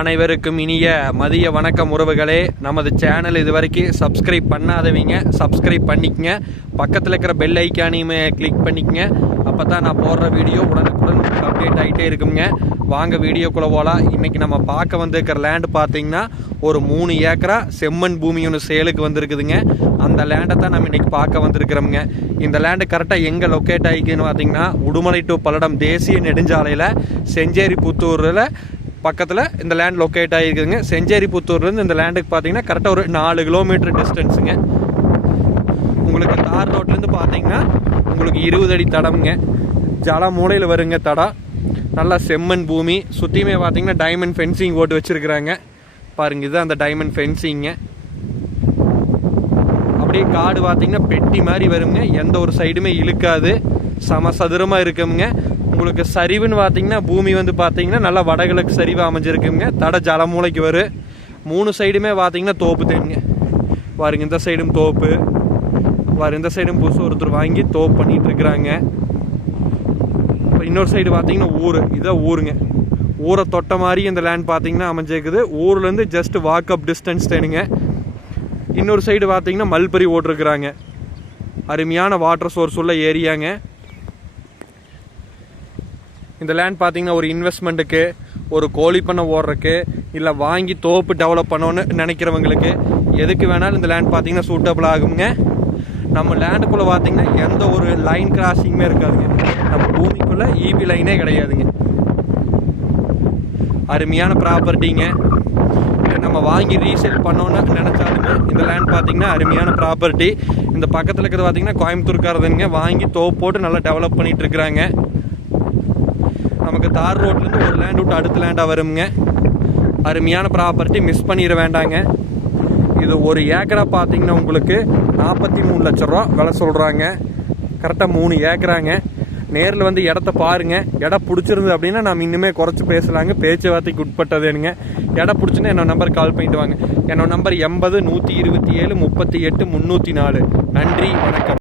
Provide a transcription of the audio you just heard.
அனைவருக்கும் இனிய மதிய வணக்கம் உறவுகளே. நமது சேனல் இது வரைக்கும் சப்ஸ்கிரைப் பண்ணாதவங்க. சப்ஸ்கிரைப் பண்ணிக்கங்க. பக்கத்தில் இருக்கிற பெல் ஐக்கானையுமே கிளிக் பண்ணிக்கங்க. அப்போ தான் நான் போடுற வீடியோ உடனுக்குடன் உங்களுக்கு அப்டேட் ஆகிட்டே இருக்குங்க. வாங்க வீடியோக்குள்ளே போகலாம் இன்றைக்கி நம்ம பார்க்க வந்திருக்கிற லேண்டு பார்த்தீங்கன்னா ஒரு மூணு ஏக்கரா செம்மண் பூமி ஒன்று சேலுக்கு வந்திருக்குதுங்க. அந்த லேண்டை தான் நம்ம இன்றைக்கி பார்க்க வந்திருக்கிறோமுங்க. இந்த லேண்டு கரெக்டாக எங்கே லொக்கேட் ஆகிக்குன்னு பார்த்தீங்கன்னா உடுமலை டு பல்லடம் தேசிய நெடுஞ்சாலையில் செஞ்சேரி புத்தூரில் பக்கத்தில் இந்த லேண்ட் லொக்கேட் ஆகிருக்குதுங்க செஞ்சேரி புத்தூர்லேருந்து இந்த லேண்டுக்கு பார்த்தீங்கன்னா கரெக்டாக ஒரு நாலு கிலோமீட்டர் டிஸ்டன்ஸுங்க உங்களுக்கு தார் ரோட்லேருந்து பார்த்தீங்கன்னா உங்களுக்கு இருபது அடி தடம்ங்க. ஜல மூலையில் வருங்க தடம். நல்லா செம்மண் பூமி. சுற்றியுமே பார்த்தீங்கன்னா டைமண்ட் ஃபென்சிங் போட்டு வச்சுருக்குறாங்க. பாருங்க இதுதான் அந்த டைமண்ட் ஃபென்சிங்க அப்படியே காடு பார்த்தீங்கன்னா பெட்டி மாதிரி வருங்க. எந்த ஒரு சைடுமே இழுக்காது. சம சதுரமாக இருக்குங்க. உங்களுக்கு சரிவுன்னு பார்த்தீங்கன்னா பூமி வந்து பார்த்தீங்கன்னா நல்லா வடகிழக்கு சரிவாக அமைஞ்சிருக்குங்க. தடை ஜலமூலைக்கு வரும் மூணு சைடுமே பார்த்தீங்கன்னா தோப்பு தேனுங்க பாருங்க இந்த சைடும் தோப்பு. பாரு இந்த சைடும் புதுசு ஒருத்தர் வாங்கி தோப்பு பண்ணிட்டு இருக்கிறாங்க. இப்போ இன்னொரு சைடு பார்த்தீங்கன்னா ஊர். இதான் ஊருங்க. ஊரை தொட்ட மாதிரி இந்த லேண்ட் பார்த்தீங்கன்னா அமைஞ்சிருக்குது. ஊர்லேருந்து ஜஸ்ட் வாக்கப் டிஸ்டன்ஸ் தேனுங்க. இன்னொரு சைடு பார்த்தீங்கன்னா மல்பரி ஓட்டிருக்கிறாங்க. அருமையான வாட்டர் சோர்ஸ் உள்ள ஏரியாங்க. இந்த லேண்ட் பார்த்தீங்கன்னா ஒரு இன்வெஸ்ட்மெண்ட்டுக்கு ஒரு கோழி பண்ணை ஓடுறக்கு இல்லை வாங்கி தோப்பு டெவலப் பண்ணணும்னு நினைக்கிறவங்களுக்கு எதுக்கு வேணாலும் இந்த லேண்ட் பார்த்தீங்கன்னா சூட்டபிள் ஆகுங்க. நம்ம லேண்டுக்குள்ளே பார்த்தீங்கன்னா எந்த ஒரு லைன் கிராசிங்குமே இருக்காதுங்க. நம்ம பூமிக்குள்ளே இபி லைனே கிடையாதுங்க. அருமையான ப்ராப்பர்ட்டிங்க நம்ம வாங்கி ரீசேல் பண்ணோன்னு நினச்சாலுமே இந்த லேண்ட் பார்த்தீங்கன்னா அருமையான ப்ராப்பர்ட்டி இந்த பக்கத்தில் இருக்கிறது பார்த்தீங்கன்னா கோயம்புத்தூர்காரதுங்க வாங்கி தோப்பு போட்டு நல்லா டெவலப் பண்ணிகிட்டு இருக்கிறாங்க. நமக்கு தார் ரோட்லேருந்து ஒரு லேண்ட் விட்டு அடுத்த லேண்டாக வருங்க அருமையான ப்ராப்பர்ட்டி மிஸ் பண்ணிட வேண்டாங்க. இது ஒரு ஏக்கராக பார்த்தீங்கன்னா உங்களுக்கு நாற்பத்தி மூணு லட்ச ரூபா விலை சொல்கிறாங்க கரெக்டாக மூணு ஏக்கராங்க. நேரில் வந்து இடத்த பாருங்க. இடம் பிடிச்சிருந்து அப்படின்னா நம்ம இன்னுமே குறைச்சி பேசலாங்க. பேச்சுவார்த்தைக்கு உட்பட்டதுங்க இடம் பிடிச்சுன்னா என்னோட நம்பர் கால் பண்ணிட்டு வாங்க. என்னோட நம்பர் எண்பது நூற்றி இருபத்தி ஏழு முப்பத்தி எட்டு முந்நூற்றி நாலு. நன்றி வணக்கம்.